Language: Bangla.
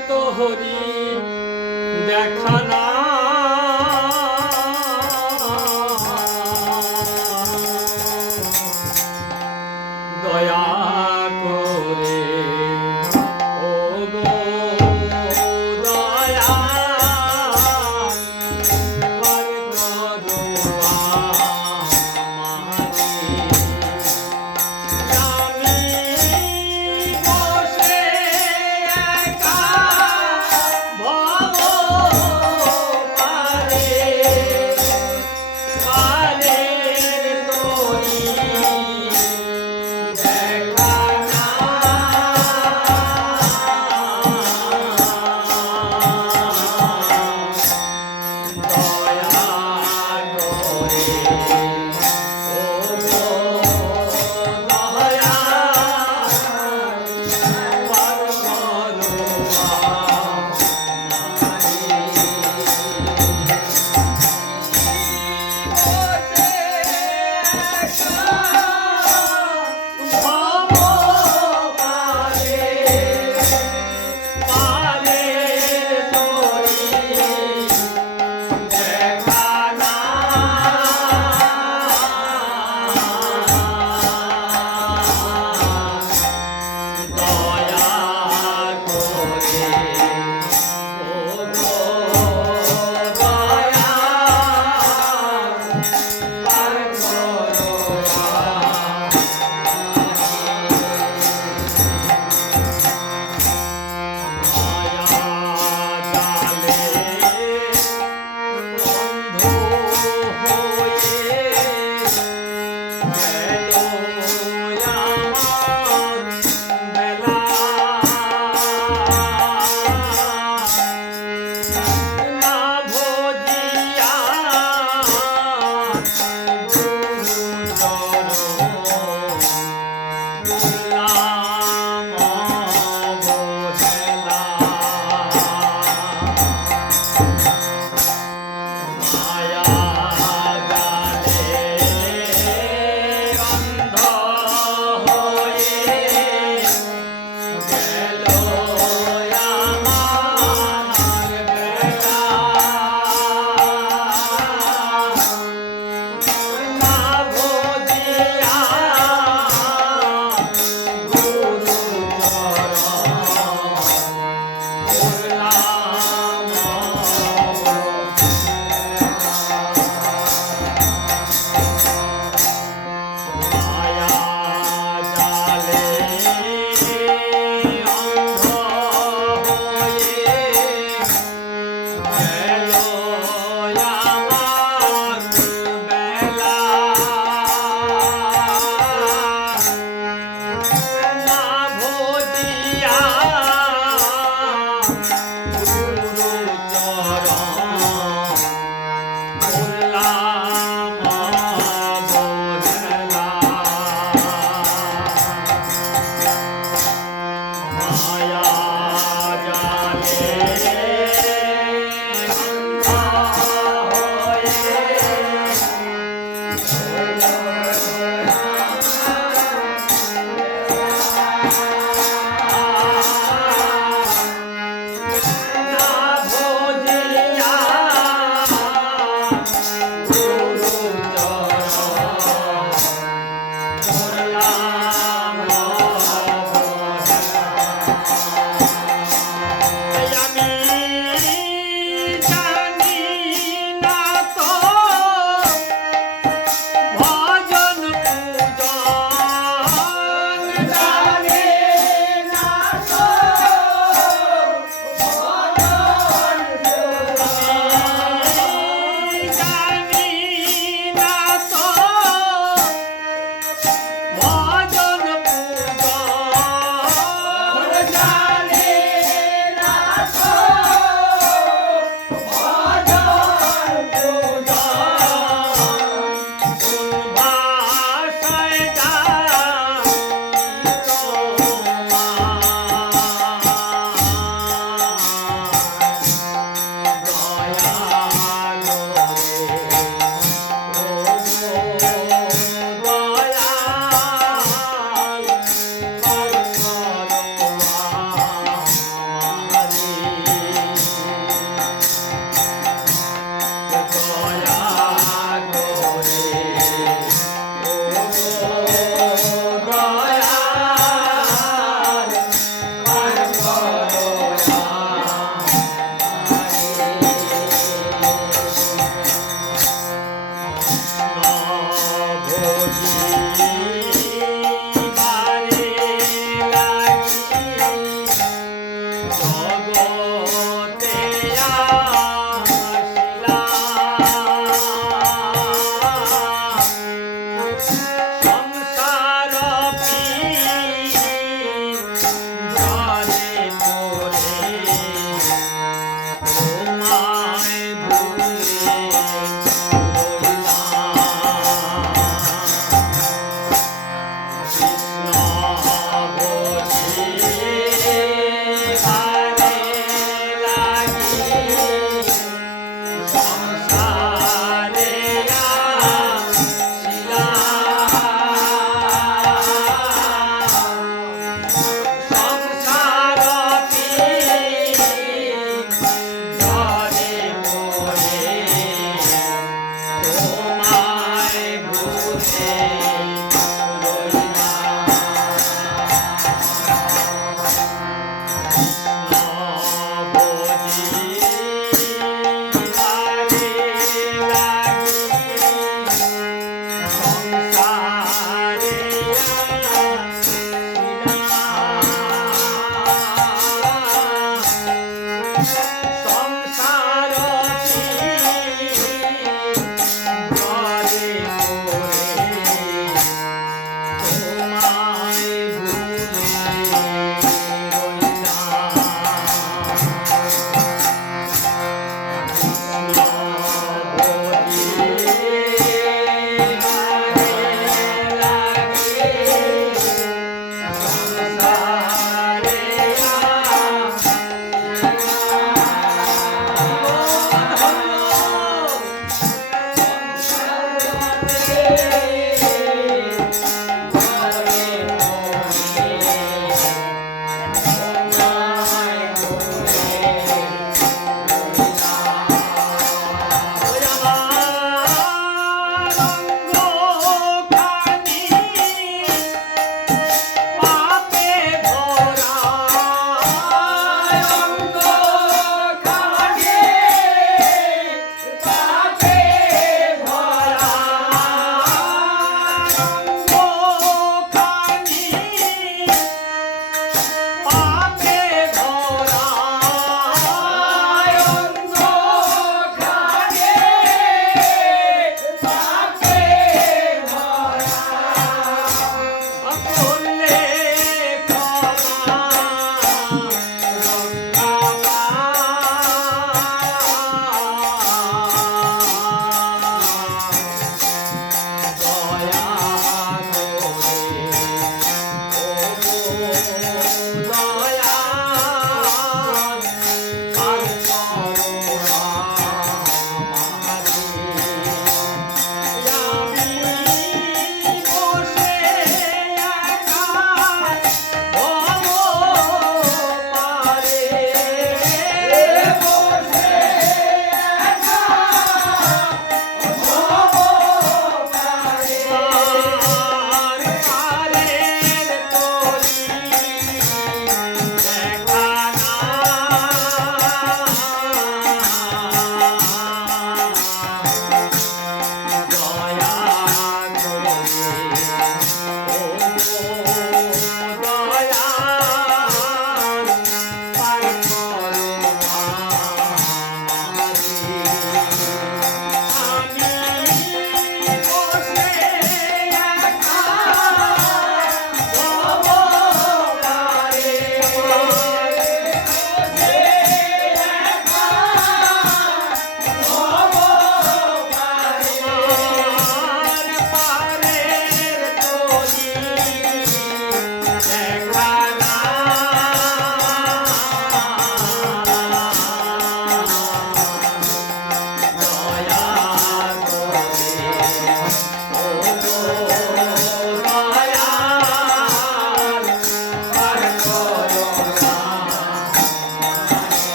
পারের তোহরি দেখা না Thank.